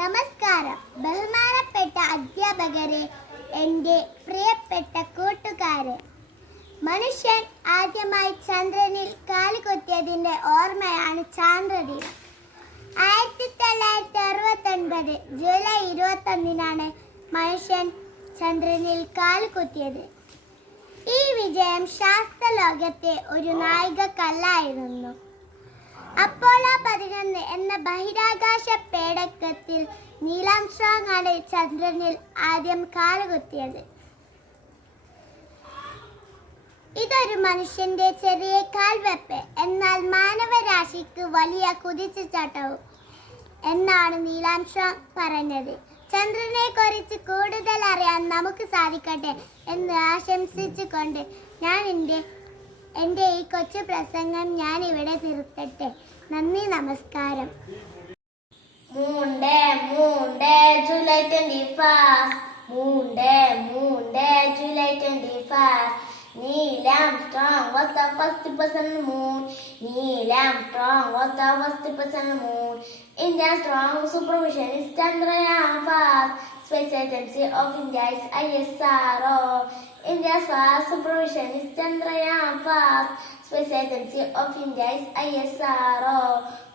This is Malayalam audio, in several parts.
നമസ്കാരം. ബഹുമാനപ്പെട്ട അധ്യാപകരെ, എൻ്റെ പ്രിയപ്പെട്ട കൂട്ടുകാരെ, മനുഷ്യൻ ആദ്യമായി ചന്ദ്രനിൽ കാലുകുത്തിയതിൻ്റെ ഓർമ്മയാണ് ചാന്ദ്രദിനം. 1969 ജൂലൈ 21 മനുഷ്യൻ ചന്ദ്രനിൽ കാലുകുത്തിയത്. ഈ വിജയം ശാസ്ത്രലോകത്തെ ഒരു നാഴികക്കല്ലായിരുന്നു. അപ്പോളോ 11 എന്ന ബഹിരാകാശ പേടകത്തിൽ നീൽ ആംസ്ട്രോങ് ആണ് ചന്ദ്രനിൽ ആദ്യം കാലുകുത്തിയത്. ഇതൊരു മനുഷ്യന്റെ ചെറിയ കാൽവെപ്പ്, എന്നാൽ മാനവരാശിക്ക് വലിയ കുതിച്ചുചാട്ടവും എന്നാണ് നീൽ ആംസ്ട്രോങ് പറഞ്ഞത്. ചന്ദ്രനെ കുറിച്ച് കൂടുതൽ അറിയാൻ നമുക്ക് സാധിക്കട്ടെ എന്ന് ആശംസിച്ചുകൊണ്ട് ഞാൻ എൻ്റെ ഈ കൊച്ചു പ്രസംഗം ഞാൻ ഇവിടെ നിർത്തട്ടെ. നന്ദി, നമസ്കാരം. Moon day, July 21st. Moon day, July 21st. Neil Armstrong was the first person on the moon. Neil Armstrong was the first person on the moon. India's strong supervision is Chandrayaan-4. Space Agency of India is ISRO. India's fast supervision is Chandrayaan-4. Space Agency of India is ISRO.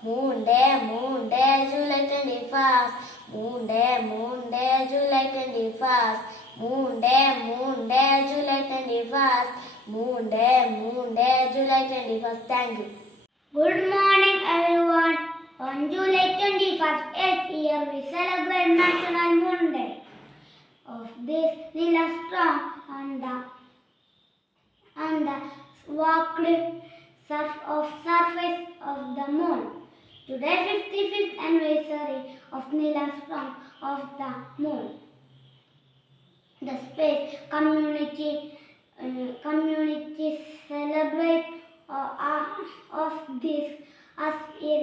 Moon day, July 21st. Moon day, July 21st. Moon day, July 21st. Moon day, July 21st. Thank you. Good morning, everyone. On July 21st, each year we celebrate National Moon Day. Of this, Neil Armstrong on the walked surface of the moon. Today, 55th anniversary of Neil Armstrong of the moon. The space community celebrate of this as a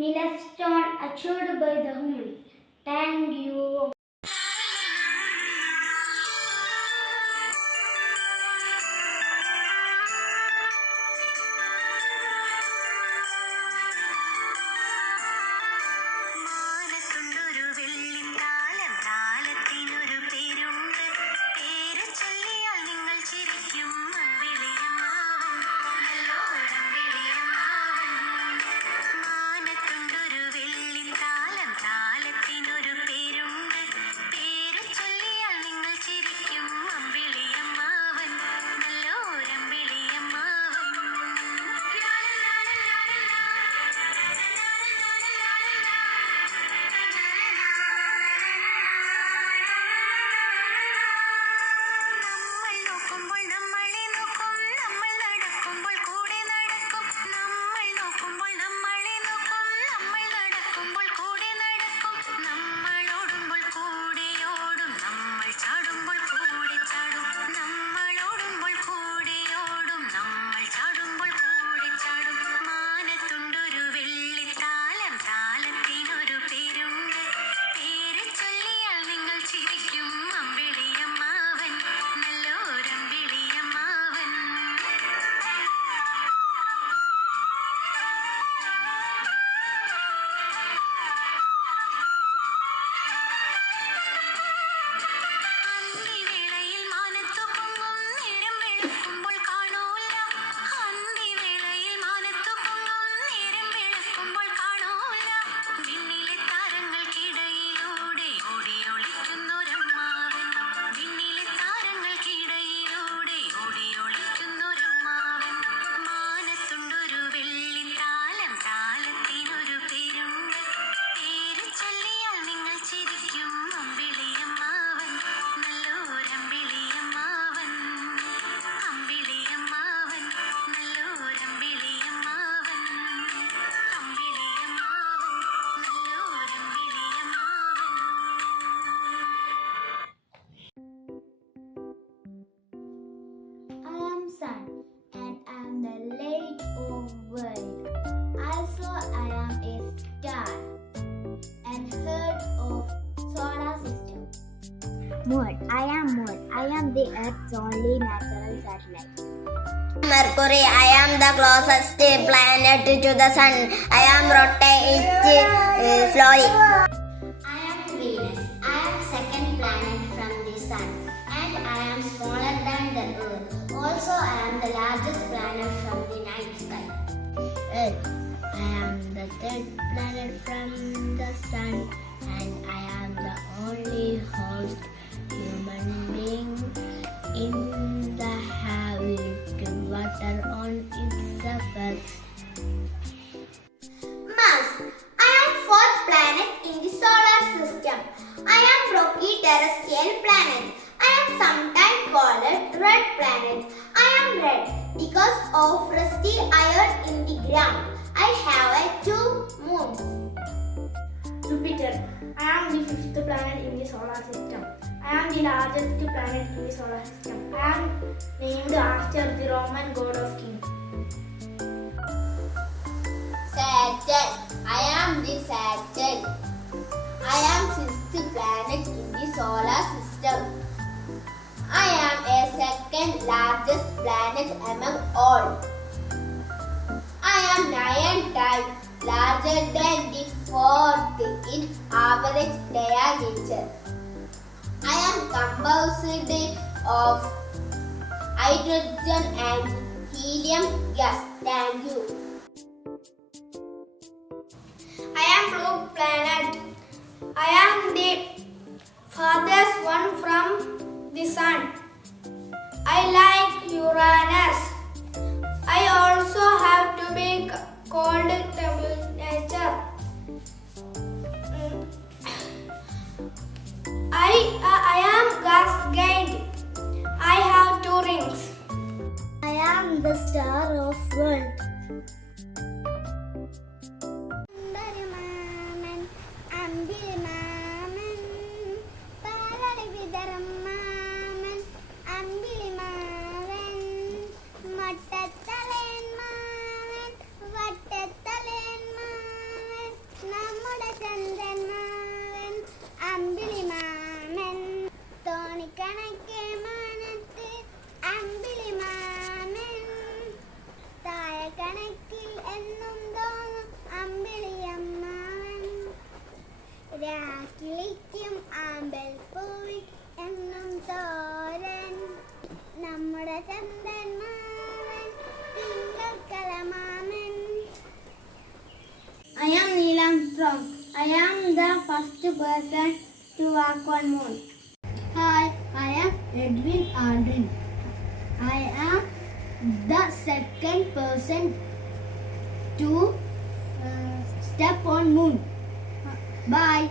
milestone achieved by the human. Thank you. And I am the light of world. Also, I am a star and heart of solar system. Moon. I am Moon. I am the Earth's only natural satellite. Mercury. I am the closest planet to the sun. I am rotate slowly. I am of rusty iron in the ground. I have 2 moons. Jupiter. I am the 5th planet in the solar system. I am the largest planet in the solar system. I am named after the Roman god of kings. Saturn. I am the Saturn. I am 6th planet in the solar system. I am a second largest planet among all. I am 9 times larger than the 4th in average diameter. I am composed of hydrogen and helium gas. Thank you. I am blue planet. I am the farthest one from the sun. I like Uranus. I also have to be cold temperature. I am gas giant. I have 2 rings. I am the star of world. രാക്കിളിക്കും ആമ്പൽ പോയി എന്നും തോരൻ നമ്മുടെ ചന്ദന്മാവൻ തിങ്കൾ കലമാമൻ. I am Neil Armstrong. I am the first person to walk on moon. Hi, I am Edwin Aldrin. I am the second person to step on moon. Bye.